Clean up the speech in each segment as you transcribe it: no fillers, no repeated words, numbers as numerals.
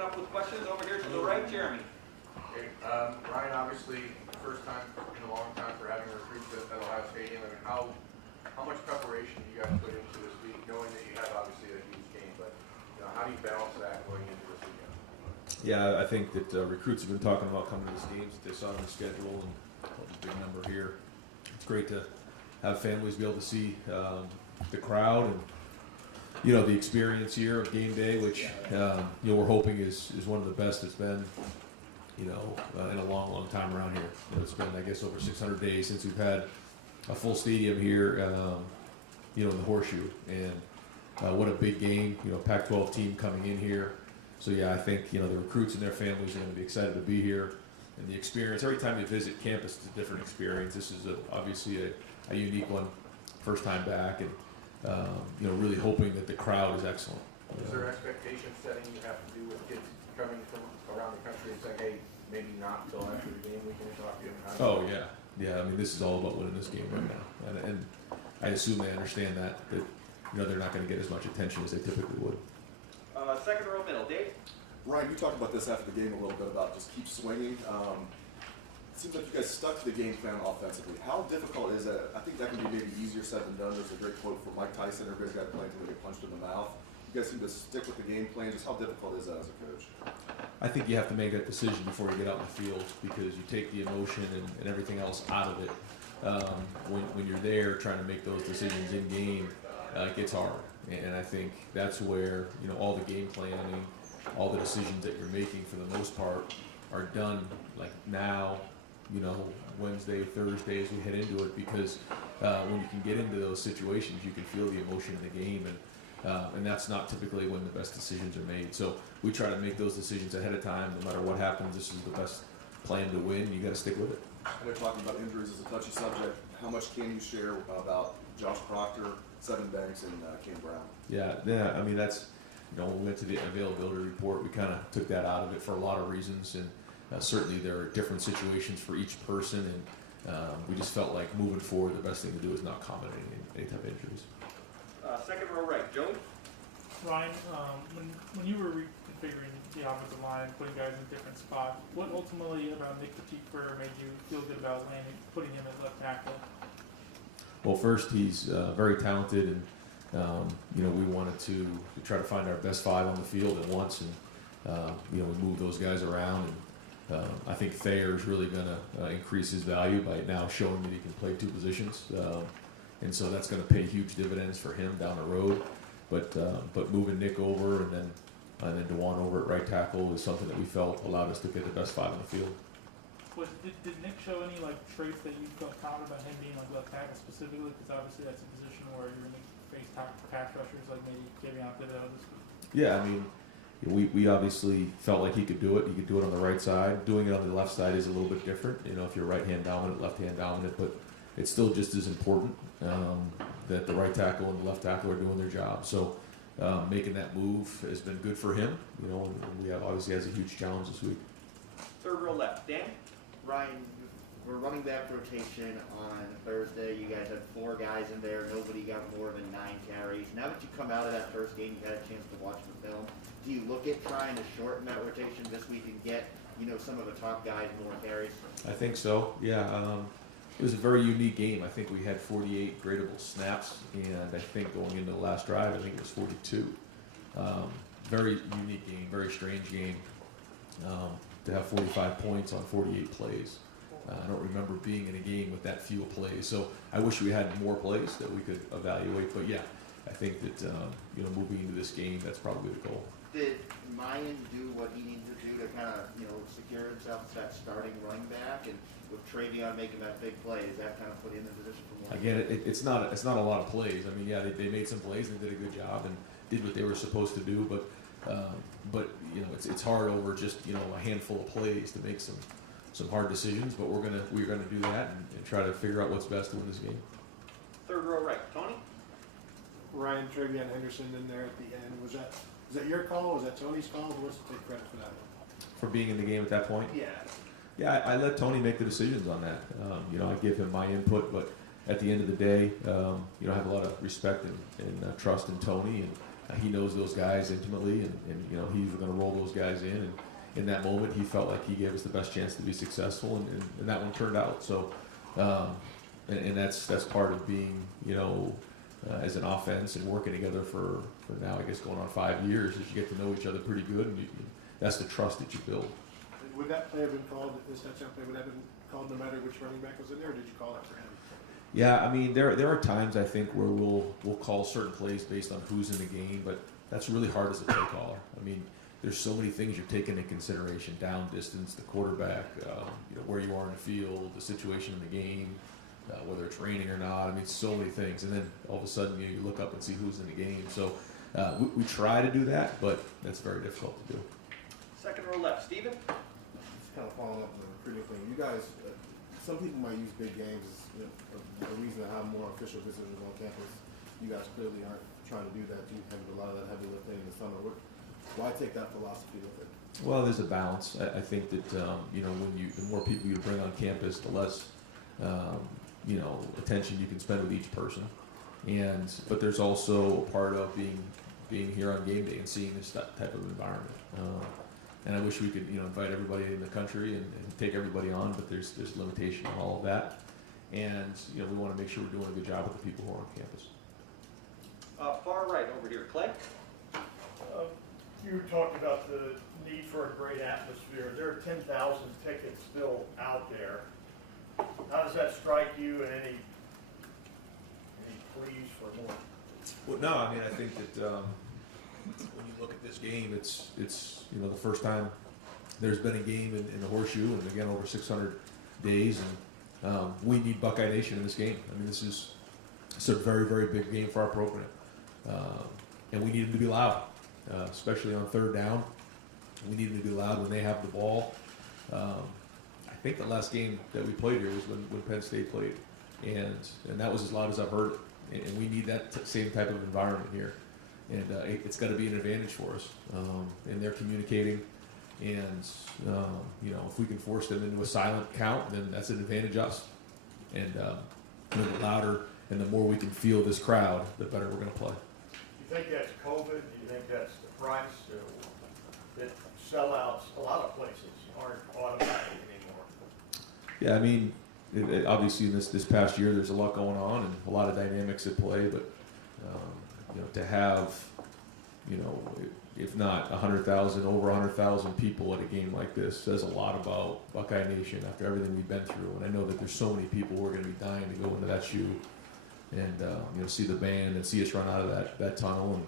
open up with questions over here to the right, Jeremy. Okay, Ryan, obviously, first time in a long time for having recruits at Ohio Stadium. I mean, how much preparation do you guys put into this week, knowing that you have obviously a huge game, but how do you balance that going into this weekend? Yeah, I think that recruits have been talking about coming to these games that they saw on the schedule, and a big number here. It's great to have families be able to see the crowd and the experience here of game day, which we're hoping is one of the best it's been in a long time around here. It's been, I guess, over 600 days since we've had a full stadium here in the Horseshoe, and what a big game, Pac-12 team coming in here. So yeah, I think the recruits and their families are going to be excited to be here, and the experience. Every time you visit campus, it's a different experience. This is obviously a unique one, first time back, and really hoping that the crowd is excellent. Is there expectation setting you have to do with kids coming from around the country and saying, hey, maybe not until after the game we can talk to you? Oh yeah. I mean, this is all about winning this game right now, and I assume they understand that they're not going to get as much attention as they typically would. Second row middle, Dave. Ryan, you talked about this after the game a little bit about just keep swinging. It seems like you guys stuck to the game plan offensively. How difficult is that? I think that can be maybe easier said than done. There's a great quote from Mike Tyson, everybody's got a plan until they get punched in the mouth. You guys seem to stick with the game plan. Just how difficult is that as a coach? I think you have to make that decision before you get out in the field, because you take the emotion and everything else out of it. When you're there trying to make those decisions in game, it gets hard. And I think that's where all the game planning, all the decisions that you're making for the most part are done like now, Wednesday, Thursday as we head into it, because when you can get into those situations, you can feel the emotion in the game, and that's not typically when the best decisions are made. So we try to make those decisions ahead of time. No matter what happens, this is the best plan to win. You got to stick with it. I know talking about injuries is a touchy subject. How much can you share about Josh Proctor, Seven Banks, and Cam Brown? Yeah. I mean, that's when we went to the availability report, we kind of took that out of it for a lot of reasons, and certainly there are different situations for each person, and we just felt like moving forward, the best thing to do is not comment on any type of injuries. Second row right, Joey. Ryan, when you were reconfiguring the offensive line, putting guys in different spots, what ultimately about Nick Petitfer made you feel good about putting him as left tackle? Well, first, he's very talented, and we wanted to try to find our best five on the field at once, and we move those guys around, and I think Thayer's really going to increase his value by now showing that he can play two positions, and so that's going to pay huge dividends for him down the road. But moving Nick over and then DeJuan over at right tackle is something that we felt allowed us to get the best five on the field. Did Nick show any traits that you felt confident about him being left tackle specifically? Because obviously that's a position where you're going to face pass rushers like maybe Gavion Thibodeau this week. Yeah, I mean, we obviously felt like he could do it. He could do it on the right side. Doing it on the left side is a little bit different. If you're right hand dominant, left hand dominant, but it's still just as important that the right tackle and the left tackle are doing their job. So making that move has been good for him. We obviously has a huge challenge this week. Third row left, Dan. Ryan, we're running back rotation on Thursday. You guys had 4 guys in there. Nobody got more than 9 carries. Now that you come out of that first game, you had a chance to watch the film. Do you look at trying to shorten that rotation this week and get some of the top guys more carries? I think so. Yeah. It was a very unique game. I think we had 48 gradable snaps, and I think going into the last drive, I think it was 42. Very unique game, very strange game. To have 45 points on 48 plays. I don't remember being in a game with that few plays. So I wish we had more plays that we could evaluate. But yeah, I think that moving into this game, that's probably the goal. Did Mayan do what he needed to do to kind of secure himself as that starting running back, and with Travion making that big play, is that kind of put him in position for more? Again, it's not a lot of plays. I mean, yeah, they made some plays and did a good job and did what they were supposed to do, but it's hard over just a handful of plays to make some hard decisions. But we're gonna do that and try to figure out what's best to win this game. Third row right, Tony. Ryan Travion Henderson in there at the end. Was that your call? Was that Tony's call? Who wants to take credit for that? For being in the game at that point? Yeah. Yeah, I let Tony make the decisions on that. I give him my input, but at the end of the day, I have a lot of respect and trust in Tony, and he knows those guys intimately, and you know, he's going to roll those guys in. And in that moment, he felt like he gave us the best chance to be successful, and that one turned out. So, and that's part of being, you know, as an offense and working together for now, I guess, going on 5 years, is you get to know each other pretty good, and that's the trust that you build. Would that play have been called, this touchdown play, would that have been called no matter which running back was in there, or did you call that for him? Yeah, I mean, there are times I think where we'll call certain plays based on who's in the game, but that's really hard as a play caller. I mean, there's so many things you're taking into consideration: down distance, the quarterback, you know, where you are in the field, the situation in the game, whether it's raining or not. I mean, so many things, and then all of a sudden you look up and see who's in the game. So we try to do that, but that's very difficult to do. Second row left, Steven. Just kind of following up on the recruiting thing. You guys, some people might use big games as a reason to have more official visitors on campus. You guys clearly aren't trying to do that. You have a lot of that heavy lifting in the summer. Why take that philosophy with it? Well, there's a balance. I think that you know, the more people you bring on campus, the less you know, attention you can spend with each person. But there's also a part of being here on game day and seeing this type of environment. And I wish we could, you know, invite everybody in the country and take everybody on, but there's limitation on all of that. And you know, we want to make sure we're doing a good job with the people who are on campus. Far right over here, Clay. You talked about the need for a great atmosphere. There are 10,000 tickets still out there. How does that strike you, and any pleas for more? Well, no, I mean, I think that when you look at this game, it's you know, the first time there's been a game in the Horseshoe, and again over 600 days, and we need Buckeye Nation in this game. I mean, it's a very, very big game for our program, and we need them to be loud, especially on third down. We need them to be loud when they have the ball. I think the last game that we played here was when Penn State played, and that was as loud as I've heard it. And we need that same type of environment here, and it's got to be an advantage for us. And they're communicating, and you know, if we can force them into a silent count, then that's an advantage us. And you know, the louder and the more we can feel this crowd, the better we're going to play. Do you think that's COVID? Do you think that's the price? That sellouts, a lot of places aren't automatic anymore? Yeah, I mean, obviously in this past year, there's a lot going on and a lot of dynamics at play. But you know, to have, you know, if not 100,000, over 100,000 people at a game like this says a lot about Buckeye Nation after everything we've been through. And I know that there's so many people who are going to be dying to go into that shoe and you know, see the band and see us run out of that tunnel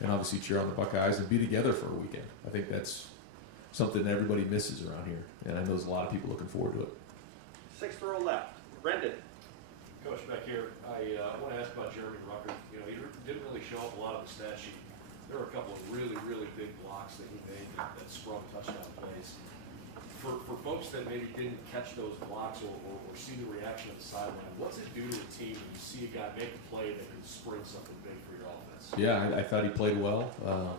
and obviously cheer on the Buckeyes and be together for a weekend. I think that's something that everybody misses around here, and I know there's a lot of people looking forward to it. Sixth row left, Brendan. Coach, back here, I want to ask about Jeremy Rucker. You know, he didn't really show up a lot of the stat sheet. There were a couple of really, really big blocks that he made that sprung touchdown plays. For folks that maybe didn't catch those blocks or see the reaction of the sideline, what's it do to the team when you see a guy make a play that can spring something big for your offense? Yeah, I thought he played well,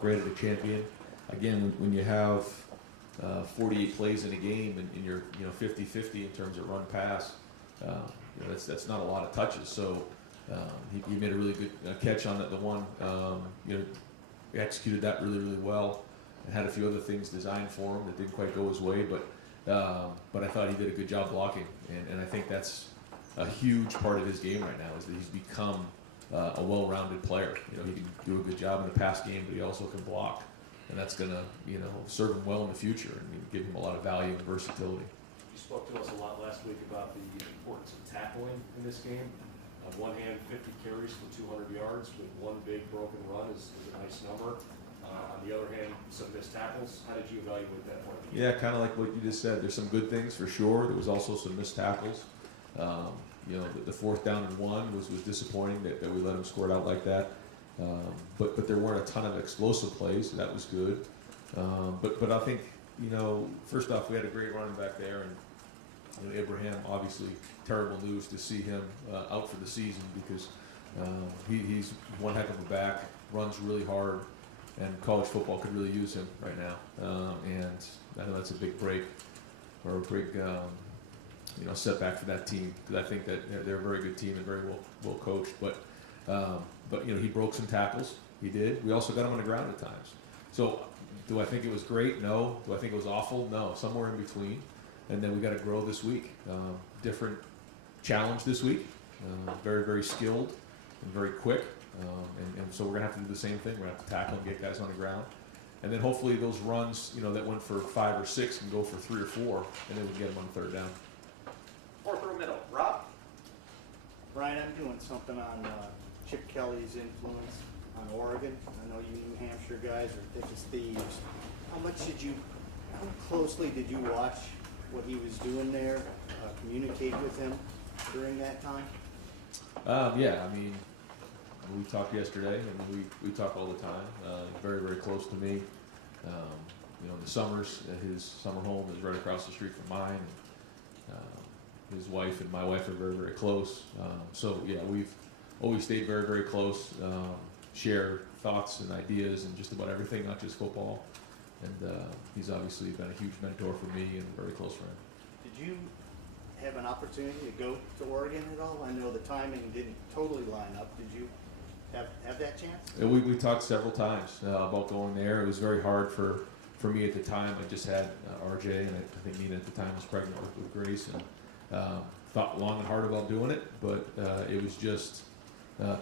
graded a champion. Again, when you have 48 plays in a game and you're, you know, 50-50 in terms of run pass, you know, that's not a lot of touches. So he made a really good catch on the one. You know, he executed that really, really well, and had a few other things designed for him that didn't quite go his way. But I thought he did a good job blocking, and I think that's a huge part of his game right now, is that he's become a well-rounded player. You know, he can do a good job in the pass game, but he also can block. And that's going to, you know, serve him well in the future and give him a lot of value and versatility. You spoke to us a lot last week about the importance of tackling in this game. On one hand, 50 carries for 200 yards with one big broken run is a nice number. On the other hand, some missed tackles. How did you evaluate that part of the game? Yeah, kind of like what you just said. There's some good things for sure. There was also some missed tackles. You know, the fourth down and one was disappointing that we let him score it out like that. But there weren't a ton of explosive plays, so that was good. But I think, you know, first off, we had a great running back there, and you know, Abraham, obviously terrible news to see him out for the season, because he's one heck of a back, runs really hard, and college football could really use him right now. And I know that's a big break, or a big you know, setback for that team, because I think that they're a very good team and very well coached. But you know, he broke some tackles. He did. We also got him on the ground at times. So, do I think it was great? No. Do I think it was awful? No. Somewhere in between. And then we got to grow this week. Different challenge this week. Very, very skilled and very quick. And so we're going to have to do the same thing. We're going to have to tackle and get guys on the ground. And then hopefully those runs, that went for 5 or 6 can go for 3 or 4, and then we get them on 3rd down. 4th row middle. Rob? Ryan, I'm doing something on Chip Kelly's influence on Oregon. I know you New Hampshire guys are thick as thieves. How closely did you watch what he was doing there, communicate with him during that time? Yeah, I mean, we talked yesterday, and we talk all the time. Very, very close to me. In the summers, his summer home is right across the street from mine. His wife and my wife are very, very close. So yeah, we've always stayed very, very close. Share thoughts and ideas and just about everything, not just football. And he's obviously been a huge mentor for me and a very close friend. Did you have an opportunity to go to Oregon at all? I know the timing didn't totally line up. Did you have that chance? We talked several times about going there. It was very hard for me at the time. I just had RJ, and I think Nina at the time was pregnant with Grace, and thought long and hard about doing it, but it was just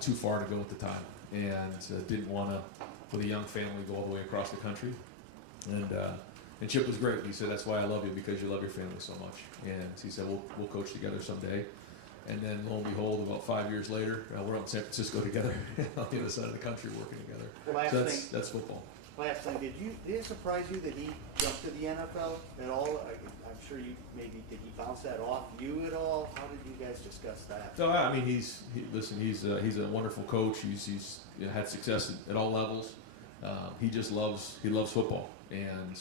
too far to go at the time, and didn't want to, with a young family, go all the way across the country. And Chip was great. He said, "That's why I love you, because you love your family so much." And he said, "We'll coach together someday." And then, lo and behold, about 5 years later, we're out in San Francisco together, on the other side of the country, working together. So that's football. Last thing, did it surprise you that he jumped to the NFL at all? I'm sure you did he bounce that off you at all? How did you guys discuss that? No, I mean, he's a wonderful coach. He's had success at all levels. He just loves football, and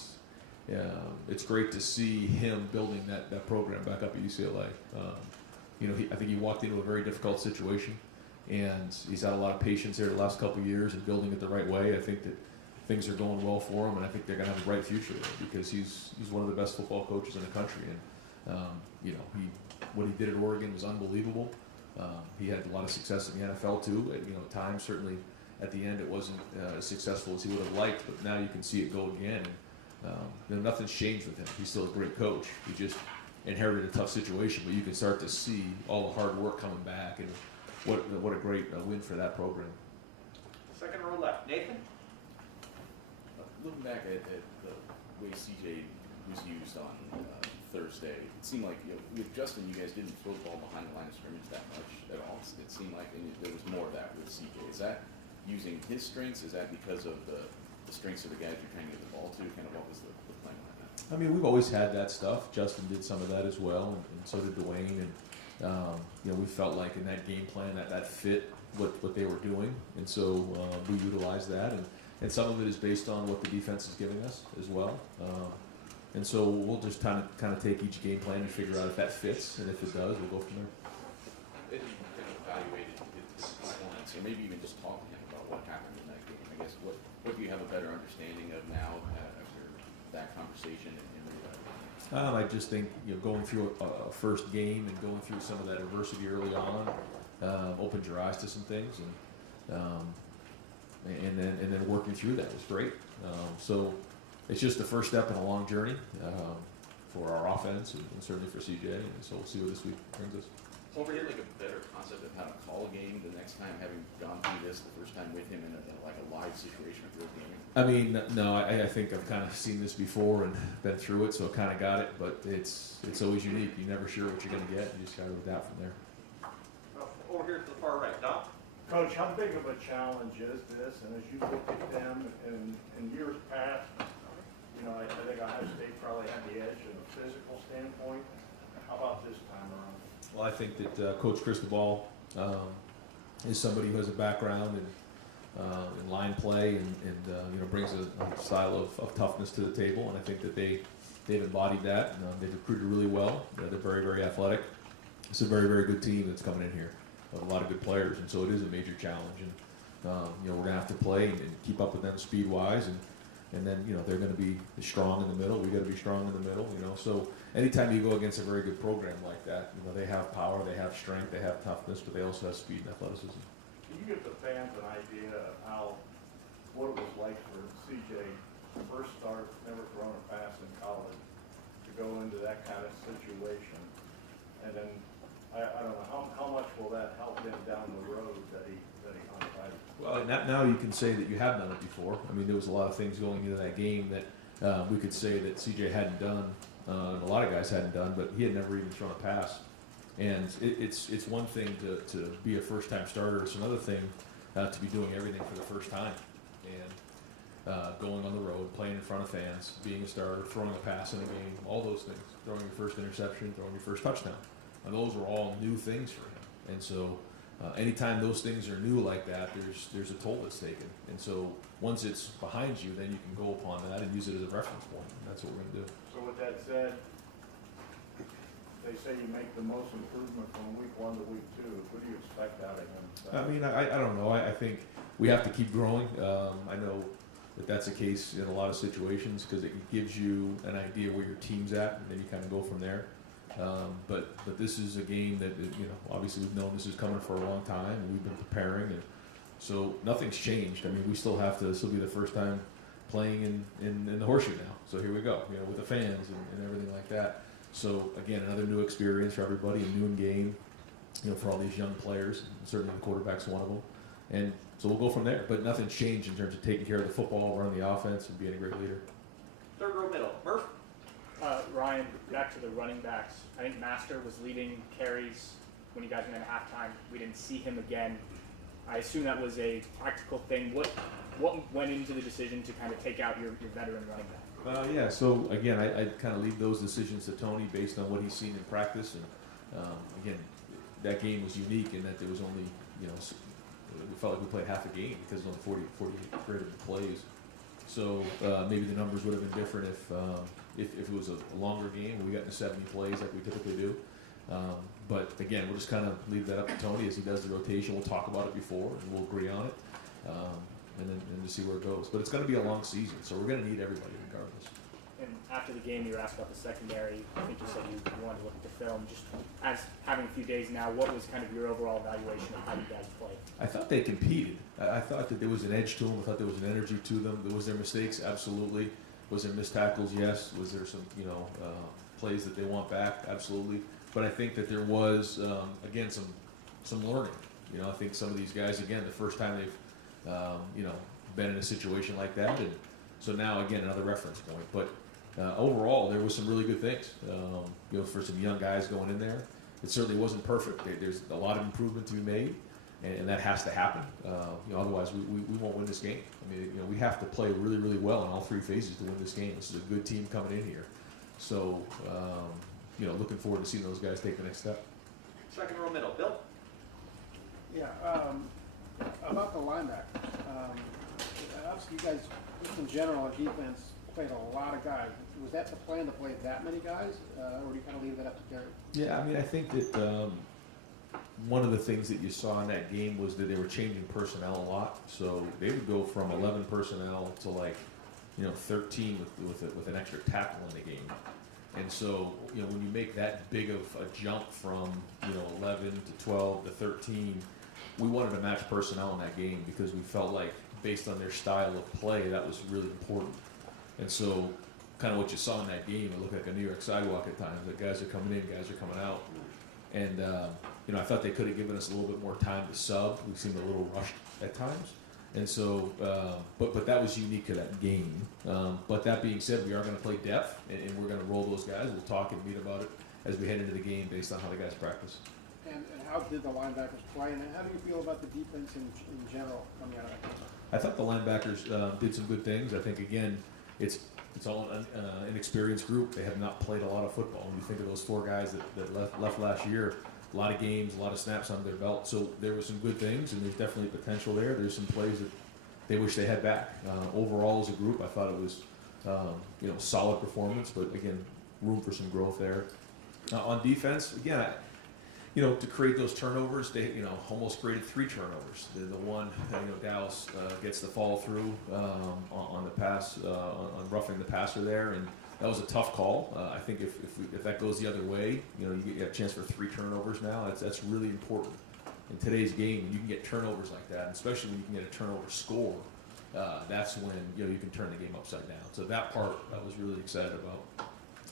it's great to see him building that program back up at UCLA. I think he walked into a very difficult situation, and he's had a lot of patience there the last couple of years and building it the right way. I think that things are going well for him, and I think they're going to have a bright future there, because he's one of the best football coaches in the country. And what he did at Oregon was unbelievable. He had a lot of success in the NFL too. At times, certainly at the end, it wasn't as successful as he would have liked, but now you can see it go again. And nothing's changed with him. He's still a great coach. He just inherited a tough situation, but you can start to see all the hard work coming back, and what a great win for that program. 2nd row left. Nathan? Looking back at the way CJ was used on Thursday, it seemed like with Justin, you guys didn't throw the ball behind the line of scrimmage that much at all. It seemed like there was more of that with CJ. Is that using his strengths? Is that because of the strengths of the guys you're trying to get the ball to? Kind of what was the plan like that? I mean, we've always had that stuff. Justin did some of that as well, and so did Dwayne. And we felt like in that game plan that fit what they were doing, and so we utilized that. And some of it is based on what the defense is giving us as well. And so we'll just kind of take each game plan and figure out if that fits, and if it does, we'll go from there. Have you kind of evaluated his performance, or maybe even just talk to him about what happened in that game? I guess what do you have a better understanding of now after that conversation and reevaluating? I just think going through a first game and going through some of that adversity early on opened your eyes to some things, and then working through that was great. So it's just the first step in a long journey for our offense and certainly for CJ. And so we'll see what this week brings us. Over here, like a better concept of how to call a game the next time, having gone through this the first time with him in a live situation of real gaming? I mean, no, I think I've kind of seen this before and been through it, so I kind of got it. But it's always unique. You're never sure what you're going to get. You just got to adapt from there. Over here to the far right. Don? Coach, how big of a challenge is this? And as you look at them in years past, I think Ohio State probably had the edge in a physical standpoint. How about this time around? Well, I think that Coach Cristobal is somebody who has a background in line play and brings a style of toughness to the table, and I think that they've embodied that. They've recruited really well. They're very, very athletic. It's a very, very good team that's coming in here with a lot of good players, and so it is a major challenge. And we're going to have to play and keep up with them speed-wise, and then they're going to be strong in the middle. We got to be strong in the middle. So anytime you go against a very good program like that, they have power, they have strength, they have toughness, but they also have speed and athleticism. Can you give the fans an idea of how what it was like for CJ, first start, never thrown a pass in college, to go into that kind of situation. And then, I don't know, how much will that help him down the road that he hung right? Well, now you can say that you have done it before. I mean, there was a lot of things going into that game that we could say that CJ hadn't done, and a lot of guys hadn't done, but he had never even thrown a pass. And it's one thing to be a first-time starter. It's another thing to be doing everything for the first time. And going on the road, playing in front of fans, being a starter, throwing a pass in a game, all those things. Throwing your first interception, throwing your first touchdown. And those are all new things for him. And so anytime those things are new like that, there's a toll that's taken. And so once it's behind you, then you can go upon that and use it as a reference point. And that's what we're going to do. So with that said, they say you make the most improvement from week 1 to week 2. What do you expect out of him? I mean, I don't know. I think we have to keep growing. I know that that's the case in a lot of situations because it gives you an idea where your team's at, and then you kind of go from there. But this is a game that, you know, obviously we've known this is coming for a long time, and we've been preparing, and so nothing's changed. I mean, we still have to. This will be the first time playing in the horseshoe now. So here we go, you know, with the fans and everything like that. So again, another new experience for everybody, a new game, you know, for all these young players. And certainly the quarterback's one of them, and so we'll go from there. But nothing's changed in terms of taking care of the football, running the offense, and being a great leader. Third row middle, Murph. Ryan, back to the running backs. I think Master was leading carries when you guys went into halftime. We didn't see him again. I assume that was a tactical thing. What went into the decision to kind of take out your veteran running back? Yeah, so again, I kind of leave those decisions to Tony based on what he's seen in practice. And again, that game was unique in that there was only, you know, we felt like we played half a game because of only 48 credited plays. So maybe the numbers would have been different if it was a longer game and we got into 70 plays like we typically do. But again, we'll just kind of leave that up to Tony as he does the rotation. We'll talk about it before and we'll agree on it, and then to see where it goes. But it's going to be a long season, so we're going to need everybody regardless. And after the game, you were asked about the secondary. I think you said you wanted to look at the film. Just as having a few days now, what was kind of your overall evaluation of how you guys played? I thought they competed. I thought that there was an edge to them. I thought there was an energy to them. Was there mistakes? Absolutely. Was there missed tackles? Yes. Was there some, you know, plays that they want back? Absolutely. But I think that there was, again, some learning. You know, I think some of these guys, again, the first time they've, you know, been in a situation like that, and so now again another reference point. But overall, there was some really good things. You know, for some young guys going in there, it certainly wasn't perfect. There's a lot of improvement to be made, and that has to happen. You know, otherwise we won't win this game. I mean, you know, we have to play really, really well in all three phases to win this game. This is a good team coming in here, so you know, looking forward to seeing those guys take the next step. Second row middle, Bill. Yeah, about the linebacker. Obviously, you guys, just in general on defense, played a lot of guys. Was that the plan to play that many guys, or do you kind of leave that up to Gary? Yeah, I mean, I think that one of the things that you saw in that game was that they were changing personnel a lot. So they would go from 11 personnel to like, you know, 13 with an extra tackle in the game. And so, you know, when you make that big of a jump from, you know, 11 to 12 to 13, we wanted to match personnel in that game because we felt like based on their style of play, that was really important. And so kind of what you saw in that game, it looked like a New York sidewalk at times. The guys are coming in, guys are coming out. And, you know, I thought they could have given us a little bit more time to sub. We seemed a little rushed at times. And so, but that was unique to that game. But that being said, we are going to play depth, and we're going to roll those guys. We'll talk and meet about it as we head into the game based on how the guys practice. And how did the linebackers play, and how do you feel about the defense in general coming out of that game? I thought the linebackers did some good things. I think, again, it's all an inexperienced group. They have not played a lot of football. When you think of those four guys that left last year, a lot of games, a lot of snaps under their belt. So there were some good things, and there's definitely potential there. There's some plays that they wish they had back. Overall, as a group, I thought it was, you know, solid performance, but again, room for some growth there. On defense, again, you know, to create those turnovers, they, you know, almost created 3 turnovers. The one, you know, Dallas gets the follow through on the pass, on roughing the passer there, and that was a tough call. I think if that goes the other way, you know, you get a chance for 3 turnovers now. That's really important in today's game. You can get turnovers like that, especially when you can get a turnover score. that's when you can turn the game upside down. So that part I was really excited about.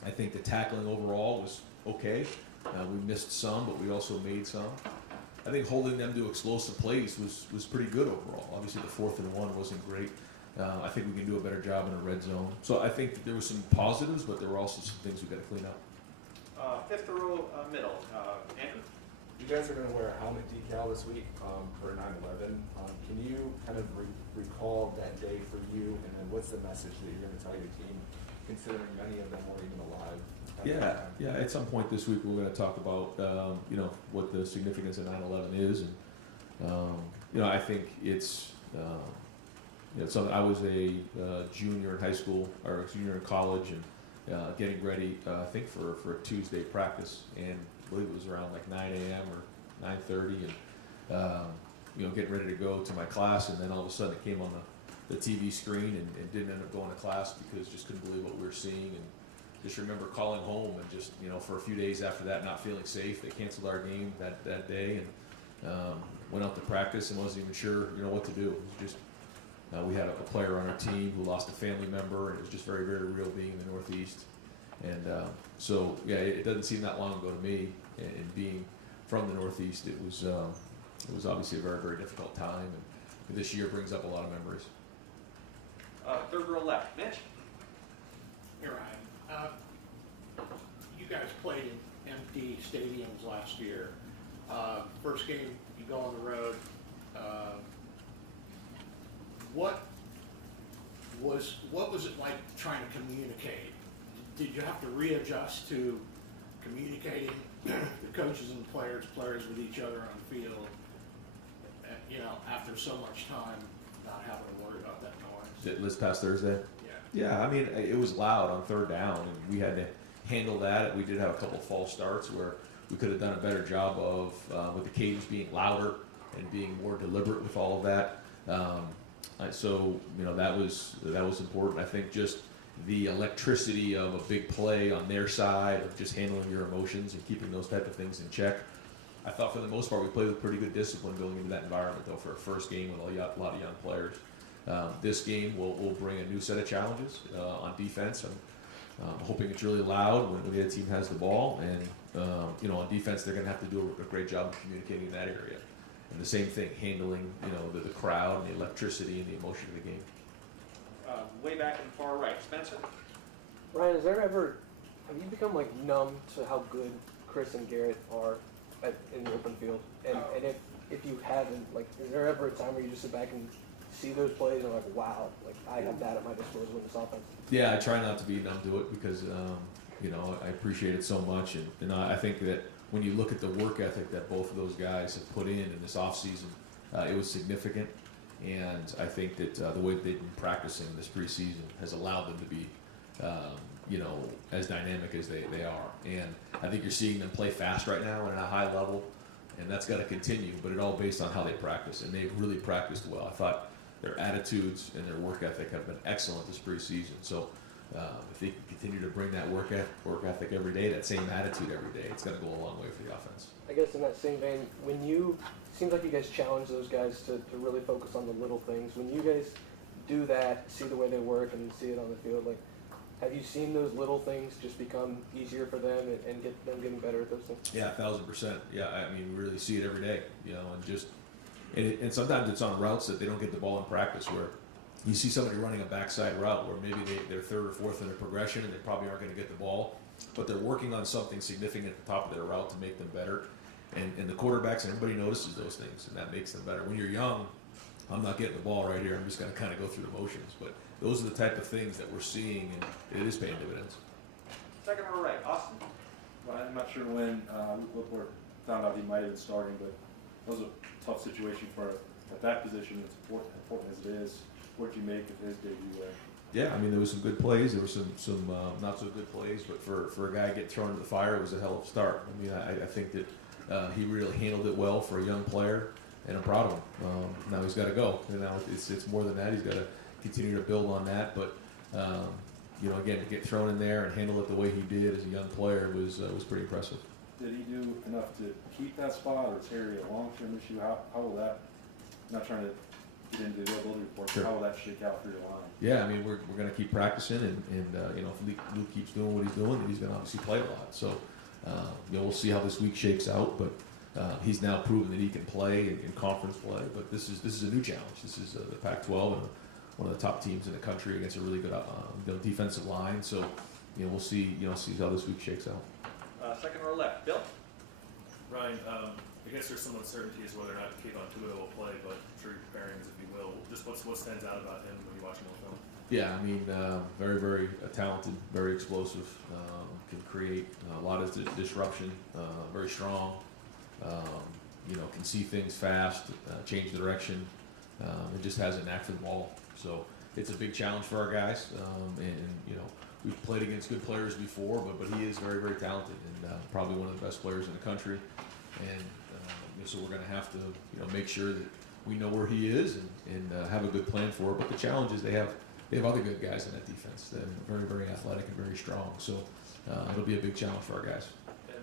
I think the tackling overall was okay. We missed some, but we also made some. I think holding them to explosive plays was pretty good overall. Obviously, the 4th and 1 wasn't great. I think we can do a better job in the red zone. So I think that there were some positives, but there were also some things we got to clean up. 5th row middle, Andrew. You guys are going to wear a helmet decal this week for 9/11. Can you kind of recall that day for you, and then what's the message that you're going to tell your team, considering many of them weren't even alive? Yeah. At some point this week, we're going to talk about what the significance of 9/11 is, and I think it's something. I was a junior in high school or a junior in college, and getting ready, I think for a Tuesday practice, and I believe it was around like 9 a.m. or 9:30, and getting ready to go to my class, and then all of a sudden it came on the TV screen, and didn't end up going to class because just couldn't believe what we were seeing, and just remember calling home and just for a few days after that not feeling safe. They canceled our game that day, and went out to practice and wasn't even sure what to do. It was just we had a player on our team who lost a family member, and it was just very, very real being in the Northeast. And so, it doesn't seem that long ago to me. And being from the Northeast, it was obviously a very, very difficult time. And this year brings up a lot of memories. 3rd row left, Mitch. Here I am. You guys played in empty stadiums last year. First game, you go on the road. What was it like trying to communicate? Did you have to readjust to communicating the coaches and players with each other on the field? After so much time, not having to worry about that noise. This past Thursday? Yeah, I mean, it was loud on 3rd down, and we had to handle that. We did have a couple of false starts where we could have done a better job of with the cadence being louder and being more deliberate with all of that. So that was important. I think just the electricity of a big play on their side, of just handling your emotions and keeping those type of things in check. I thought for the most part we played with pretty good discipline going into that environment, though, for a first game with a lot of young players. This game will bring a new set of challenges on defense. I'm hoping it's really loud when the other team has the ball, and on defense they're going to have to do a great job of communicating in that area. And the same thing, handling the crowd and the electricity and the emotion of the game. Way back in the far right, Spencer. Ryan, have you become numb to how good Chris and Garrett are in the open field? And if you haven't, is there ever a time where you just sit back and see those plays and wow, I have that at my disposal in this offense? Yeah, I try not to be numb to it because I appreciate it so much, and I think that when you look at the work ethic that both of those guys have put in this offseason, it was significant. And I think that the way that they've been practicing this preseason has allowed them to be, as dynamic as they are. And I think you're seeing them play fast right now and at a high level, and that's got to continue. But it's all based on how they practice, and they've really practiced well. I thought their attitudes and their work ethic have been excellent this preseason. So if they can continue to bring that work ethic every day, that same attitude every day, it's going to go a long way for the offense. I guess in that same vein, seems like you guys challenge those guys to really focus on the little things. When you guys do that, see the way they work and see it on the field, have you seen those little things just become easier for them and get them getting better at those things? Yeah, 1,000%. Yeah, I mean, we really see it every day, and sometimes it's on routes that they don't get the ball in practice where you see somebody running a backside route where maybe they're 3rd or 4th in their progression and they probably aren't going to get the ball, but they're working on something significant at the top of their route to make them better. And the quarterbacks and everybody notices those things, and that makes them better. When you're young, I'm not getting the ball right here. I'm just going to kind of go through the motions. But those are the type of things that we're seeing, and it is paying dividends. 2nd row right, Austin. Well, I'm not sure when Whitworth found out he might have been starting, but it was a tough situation for at that position. It's important as it is. What did you make of his debut? Yeah, I mean, there was some good plays. There were some not so good plays, but for a guy to get thrown into the fire, it was a hell of a start. I mean, I think that he really handled it well for a young player, and I'm proud of him. Now he's got to go. Now it's more than that. He's got to continue to build on that. But again, to get thrown in there and handle it the way he did as a young player was pretty impressive. Did he do enough to keep that spot, or is Harry a long-term issue? How will that? I'm not trying to get into the availability report. Sure. How will that shake out for your line? Yeah, I mean, we're going to keep practicing, and you know, if Luke keeps doing what he's doing, then he's going to obviously play a lot. So, you know, we'll see how this week shakes out, but he's now proven that he can play in conference play. But this is a new challenge. This is the Pac-12 and one of the top teams in the country against a really good you know, defensive line. So, you know, we'll see how this week shakes out. Second row left, Bill. Ryan, I guess there's some uncertainty as whether or not Kayvon Thibodeau will play, but I'm sure you're preparing as if he will. Just what stands out about him when you're watching the film? Yeah, I mean, very, very talented, very explosive, can create a lot of disruption, very strong, you know, can see things fast, change direction, and just has a knack for the ball. So it's a big challenge for our guys, and you know, we've played against good players before, but he is very, very talented and probably one of the best players in the country. And so we're going to have to, you know, make sure that we know where he is and have a good plan for it. But the challenge is they have other good guys in that defense that are very, very athletic and very strong. So it'll be a big challenge for our guys. And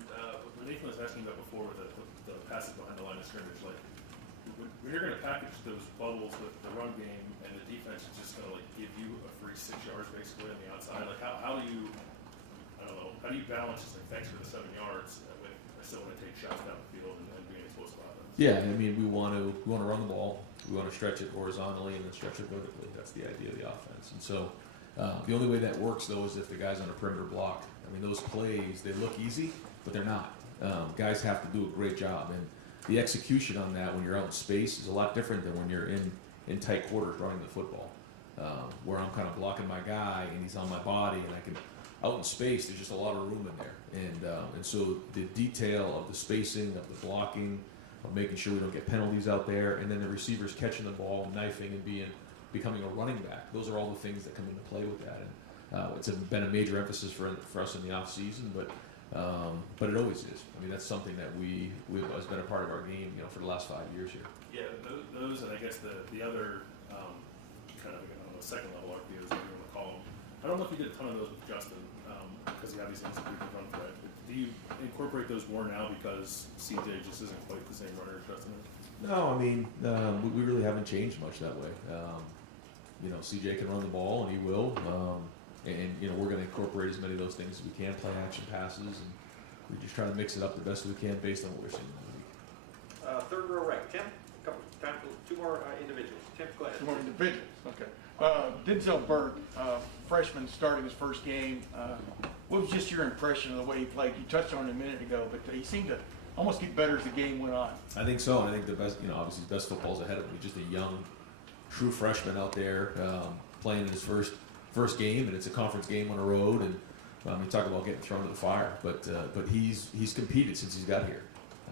what Nathan was asking about before with the passes behind the line of scrimmage, like when you're going to package those bubbles with the run game and the defense is just going to like give you a free 6 yards basically on the outside, like how do you, I don't know, how do you balance just like thanks for the 7 yards when I still want to take shots down the field and being explosive offense? Yeah, I mean, we want to run the ball. We want to stretch it horizontally and then stretch it vertically. That's the idea of the offense. And so the only way that works, though, is if the guy's on a perimeter block. I mean, those plays, they look easy, but they're not. Guys have to do a great job. And the execution on that when you're out in space is a lot different than when you're in tight quarters running the football, where I'm kind of blocking my guy and he's on my body and I can – out in space, there's just a lot of room in there. And so the detail of the spacing, of the blocking, of making sure we don't get penalties out there, and then the receivers catching the ball, knifing, and becoming a running back. Those are all the things that come into play with that. And it's been a major emphasis for us in the off season, but it always is. I mean, that's something that has been a part of our game, you know, for the last 5 years here. Yeah, those and I guess the other kind of, I don't know, second level RPOs, if you want to call them. I don't know if you did a ton of those with Justin because you have these things that we can run threat. Do you incorporate those more now because CJ just isn't quite the same runner as Justin is? No, I mean, we really haven't changed much that way. You know, CJ can run the ball, and he will. And you know, we're going to incorporate as many of those things as we can, play action passes, and we just try to mix it up the best we can based on what we're seeing in the league. Third row right, Tim. Time for 2 more individuals. Tim, go ahead. 2 more individuals, okay. Denzel Burke, freshman, starting his first game. What was just your impression of the way he played? You touched on it a minute ago, but he seemed to almost get better as the game went on. I think so. And I think the best, you know, obviously the best football's ahead of him. He's just a young, true freshman out there playing in his first game, and it's a conference game on the road. And you talk about getting thrown to the fire, but he's competed since he's got here.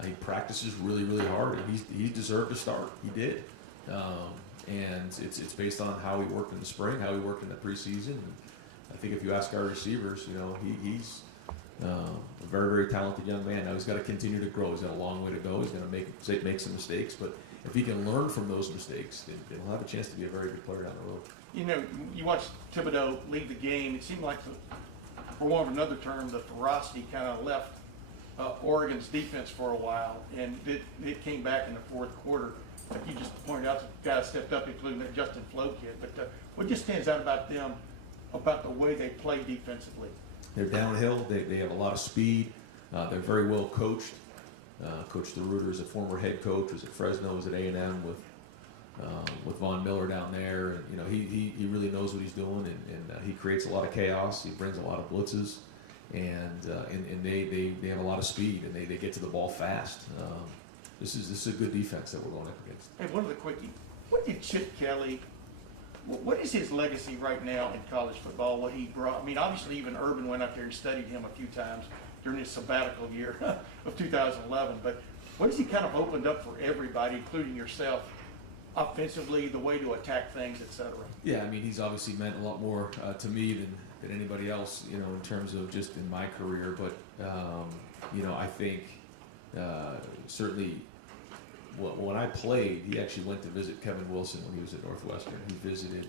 He practices really, really hard, and he deserved to start. He did. And it's based on how he worked in the spring, how he worked in the preseason. And I think if you ask our receivers, you know, he's a very, very talented young man. Now he's got to continue to grow. He's got a long way to go. He's going to make some mistakes, but if he can learn from those mistakes, then he'll have a chance to be a very good player down the road. You know, you watched Thibodeau lead the game. It seemed like, for want of another term, the ferocity kind of left Oregon's defense for a while, and it came back in the fourth quarter. Like you just pointed out, some guys stepped up, including that Justin Flo kid. But what just stands out about them, about the way they play defensively? They're downhill. They have a lot of speed. They're very well coached. Coach DeRuiter is a former head coach. Was at Fresno. Was at A&M with Von Miller down there. And you know, he really knows what he's doing, and he creates a lot of chaos. He brings a lot of blitzes, and they have a lot of speed, and they get to the ball fast. This is a good defense that we're going up against. Hey, one of the quickie. What did Chip Kelly? What is his legacy right now in college football? What he brought? I mean, obviously, even Urban went out there and studied him a few times during his sabbatical year of 2011. But what has he kind of opened up for everybody, including yourself, offensively, the way to attack things, et cetera? Yeah, I mean, he's obviously meant a lot more to me than anybody else, you know, in terms of just in my career. But you know, I think certainly. When I played, he actually went to visit Kevin Wilson when he was at Northwestern. He visited,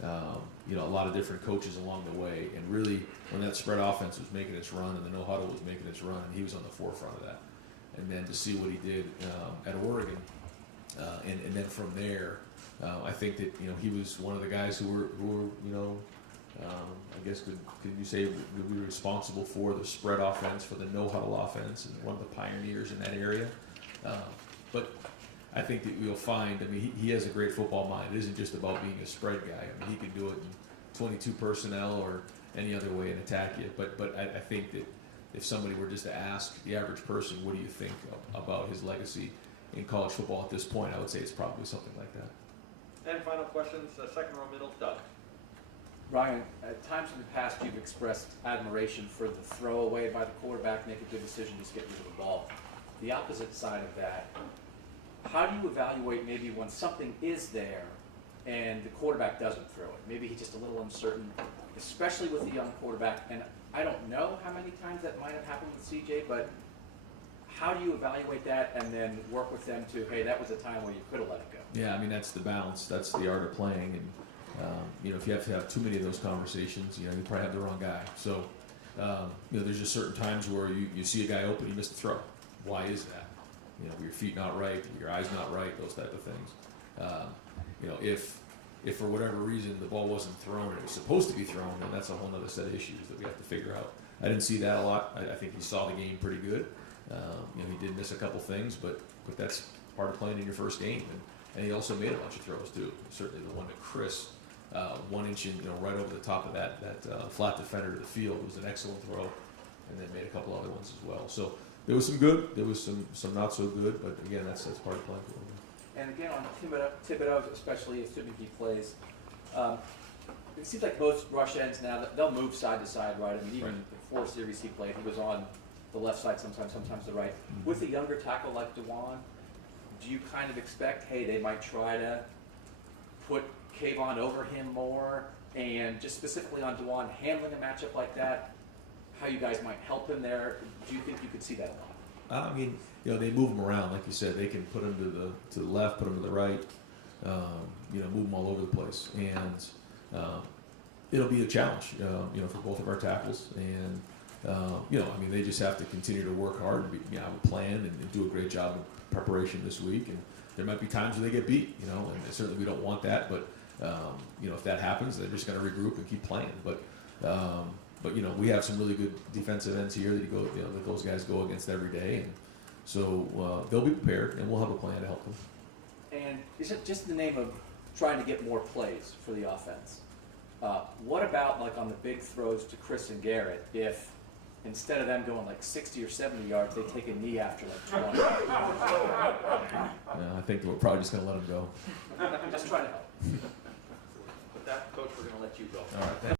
you know, a lot of different coaches along the way. And really, when that spread offense was making its run and the no huddle was making its run, and he was on the forefront of that. And then to see what he did at Oregon, and then from there, I think that he was one of the guys who were I guess could you say would be responsible for the spread offense, for the no huddle offense, and one of the pioneers in that area. But I think that you'll find, I mean, he has a great football mind. It isn't just about being a spread guy. I mean, he can do it in 22 personnel or any other way and attack you. But I think that if somebody were just to ask the average person, what do you think about his legacy in college football at this point, I would say it's probably something like that. And final questions, second row middle, Doug. Ryan, at times in the past you've expressed admiration for the throwaway by the quarterback, make a good decision, just get rid of the ball. The opposite side of that, how do you evaluate maybe when something is there and the quarterback doesn't throw it? Maybe he's just a little uncertain, especially with the young quarterback. And I don't know how many times that might have happened with CJ, but how do you evaluate that and then work with them to, hey, that was a time where you could have let it go? Yeah, I mean, that's the balance. That's the art of playing. And, if you have to have too many of those conversations, you probably have the wrong guy. So, there's just certain times where you see a guy open, you miss the throw. Why is that? Your feet not right, your eyes not right, those type of things. If for whatever reason the ball wasn't thrown and it was supposed to be thrown, then that's a whole other set of issues that we have to figure out. I didn't see that a lot. I think he saw the game pretty good. He did miss a couple things, but that's part of playing in your first game. And he also made a bunch of throws too. Certainly the one to Chris, 1 inch in, right over the top of that flat defender to the field was an excellent throw, and then made a couple other ones as well. So there was some good, there was some not so good, but again, that's part of playing. And again, on Thibodeau, especially assuming he plays, it seems like most rush ends now, they'll move side to side, right? I mean, even the 4 series he played, he was on the left side sometimes the right. Mm-hmm. With a younger tackle like DeJuan, do you kind of expect, hey, they might try to put Kayvon over him more? And just specifically on DeJuan, handling a matchup like that, how you guys might help him there, do you think you could see that a lot? I mean, they move him around, like you said. They can put him to the left, put him to the right, move him all over the place, and it'll be a challenge, for both of our tackles. And they just have to continue to work hard, and have a plan, and do a great job of preparation this week. And there might be times where they get beat, and certainly we don't want that. But if that happens, they're just going to regroup and keep playing. But we have some really good defensive ends here that those guys go against every day, and so they'll be prepared, and we'll have a plan to help them. And is it just the name of trying to get more plays for the offense? What about like on the big throws to Chris and Garrett, if instead of them going like 60 or 70 yards, they take a knee after like 20? I think we're probably just going to let them go. Just trying to help. With that, Coach, we're going to let you go. All right.